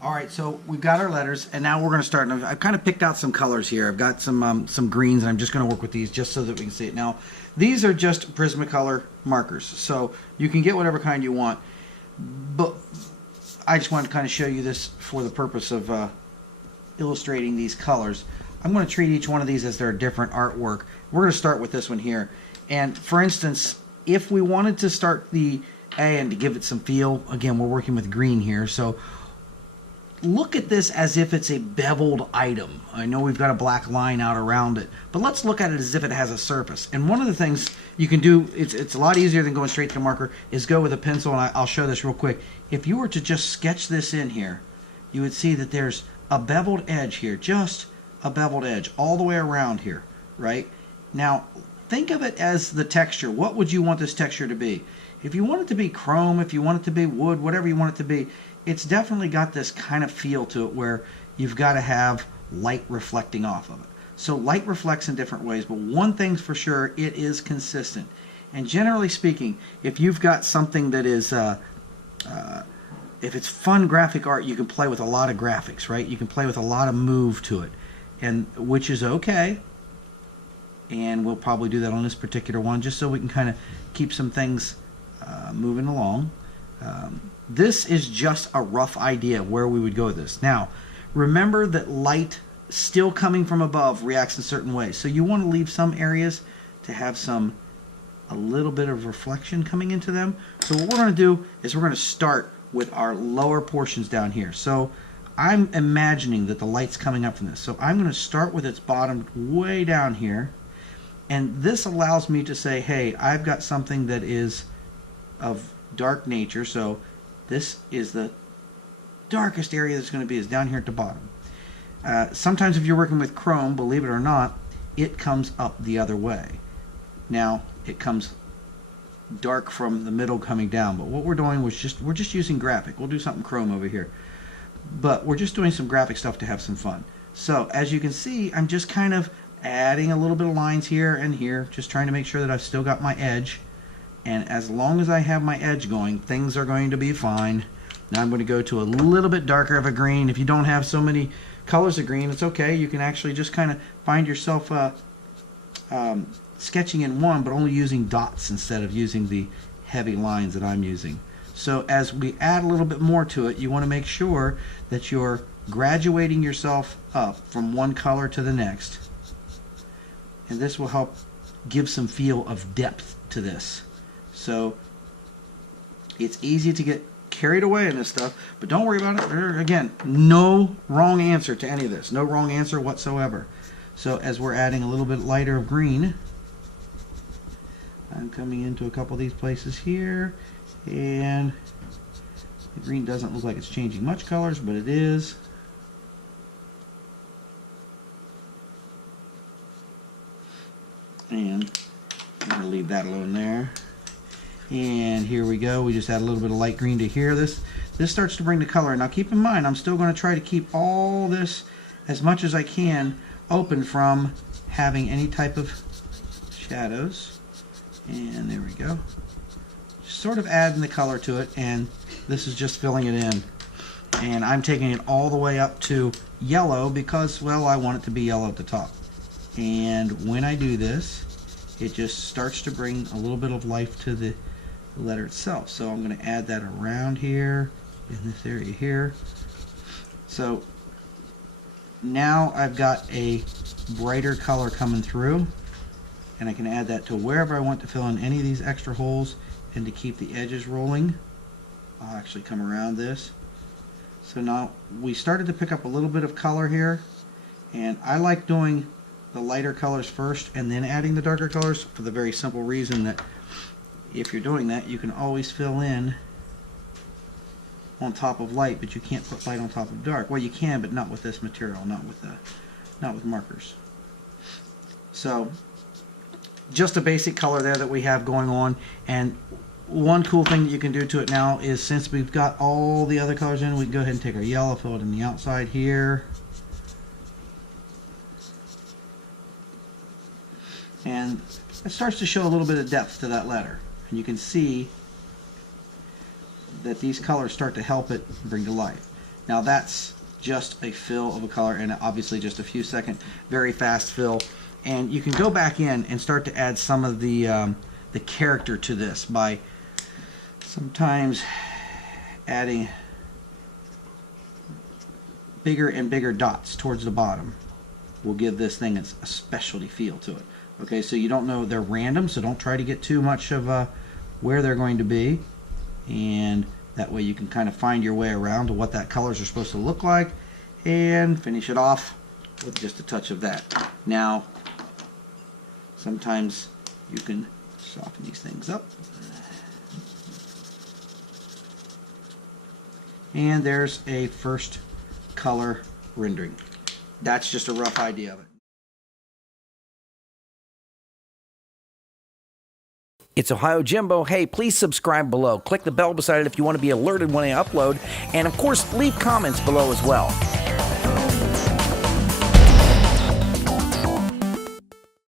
All right, so we've got our letters, and now we're going to start. And I've kind of picked out some colors here. I've got some greens, and I'm just going to work with these just so that we can see it. Now, these are just Prismacolor markers, so you can get whatever kind you want. But I just wanted to kind of show you this for the purpose of illustrating these colors. I'm going to treat each one of these as their different artwork. We're going to start with this one here. And for instance, if we wanted to start the A and to give it some feel, again, we're working with green here, so look at this as if it's a beveled item. I know we've got a black line out around it, but let's look at it as if it has a surface. And one of the things you can do, it's a lot easier than going straight to the marker, is go with a pencil, and I'll show this real quick. If you were to just sketch this in here, you would see that there's a beveled edge here, just a beveled edge all the way around here, right? Now, think of it as the texture. What would you want this texture to be? If you want it to be chrome, if you want it to be wood, whatever you want it to be, it's definitely got this kind of feel to it where you've got to have light reflecting off of it. So light reflects in different ways, but one thing's for sure, it is consistent. And generally speaking, if you've got something that is, if it's fun graphic art, you can play with a lot of graphics, right? You can play with a lot of move to it, and which is okay. And we'll probably do that on this particular one just so we can kind of keep some things moving along. This is just a rough idea where we would go with this. Now, remember that light still coming from above reacts in certain ways. So you want to leave some areas to have a little bit of reflection coming into them. So what we're going to do is we're going to start with our lower portions down here. So I'm imagining that the light's coming up from this. So I'm going to start with its bottom way down here. And this allows me to say, hey, I've got something that is of dark nature. So this is the darkest area that's going to be is down here at the bottom. Sometimes if you're working with chrome, believe it or not, it comes up the other way. Now it comes dark from the middle coming down, but what we're doing was we're just using graphic. We'll do something chrome over here, but we're just doing some graphic stuff to have some fun. So as you can see, I'm just kind of adding a little bit of lines here and here, just trying to make sure that I've still got my edge. And as long as I have my edge going, things are going to be fine. Now I'm going to go to a little bit darker of a green. If you don't have so many colors of green, it's okay. You can actually just kind of find yourself sketching in one, but only using dots instead of using the heavy lines that I'm using. So as we add a little bit more to it, you want to make sure that you're graduating yourself up from one color to the next. And this will help give some feel of depth to this. So it's easy to get carried away in this stuff, but don't worry about it. Again, no wrong answer to any of this. No wrong answer whatsoever. So as we're adding a little bit lighter of green, I'm coming into a couple of these places here, and the green doesn't look like it's changing much colors, but it is. And I'm going to leave that alone there. And here we go. We just add a little bit of light green to here. This starts to bring the color. Now keep in mind, I'm still going to try to keep all this as much as I can open from having any type of shadows. And there we go. Just sort of adding the color to it, and this is just filling it in. And I'm taking it all the way up to yellow because, well, I want it to be yellow at the top. And when I do this, it just starts to bring a little bit of life to the letter itself. So I'm going to add that around here, in this area here. So now I've got a brighter color coming through, and I can add that to wherever I want to fill in any of these extra holes. And to keep the edges rolling, I'll actually come around this. So now we started to pick up a little bit of color here, and I like doing the lighter colors first and then adding the darker colors for the very simple reason that if you're doing that, you can always fill in on top of light, but you can't put light on top of dark. Well, you can, but not with this material, not with markers. So just a basic color there that we have going on. And one cool thing that you can do to it now is, since we've got all the other colors in, we can go ahead and take our yellow, fill it in the outside here. And it starts to show a little bit of depth to that letter. And you can see that these colors start to help it bring to life. Now that's just a fill of a color, and obviously just a few second, very fast fill. And you can go back in and start to add some of the character to this by sometimes adding bigger and bigger dots towards the bottom. Will give this thing a specialty feel to it. Okay, so you don't know, they're random, so don't try to get too much of where they're going to be, and that way you can kind of find your way around to what that colors are supposed to look like, and finish it off with just a touch of that. Now sometimes you can soften these things up, and there's a first color rendering. That's just a rough idea of it. It's Ohio Jimbo. Hey, please subscribe below. Click the bell beside it if you want to be alerted when I upload. And of course, leave comments below as well.